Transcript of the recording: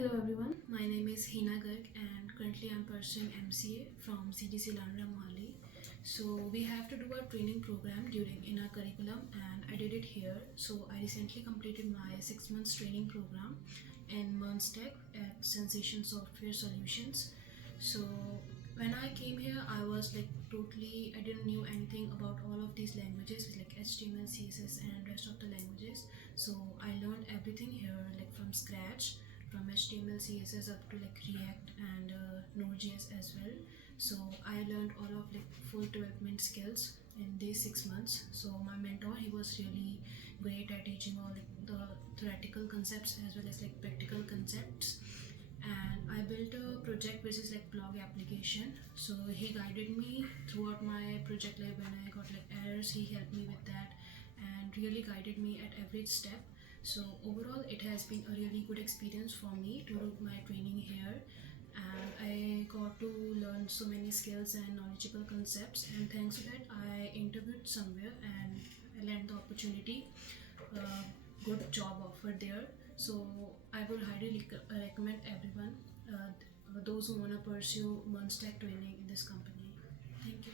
Hello everyone, my name is Heena Garg and currently I'm pursuing MCA from CDC Landra Mohali. So we have to do a training program in our curriculum and I did it here. So I recently completed my 6 months training program in MERN Stack at Sensation Software Solutions. So when I came here, I was like I didn't knew anything about all of these languages like HTML, CSS and rest of the languages. So I learned everything here like from scratch, from HTML, CSS up to like React and Node.js as well. So I learned all of like full development skills in these 6 months. So my mentor, he was really great at teaching all the theoretical concepts as well as like practical concepts. And I built a project which is like blog application. So he guided me throughout my project, like when I got like errors, he helped me with that and really guided me at every step. So overall it has been a really good experience for me to do my training here, and I got to learn so many skills and knowledgeable concepts, and thanks to that I interviewed somewhere and I landed the opportunity, good job offer there. So I would highly recommend everyone, those who want to pursue MERN Stack training in this company. Thank you.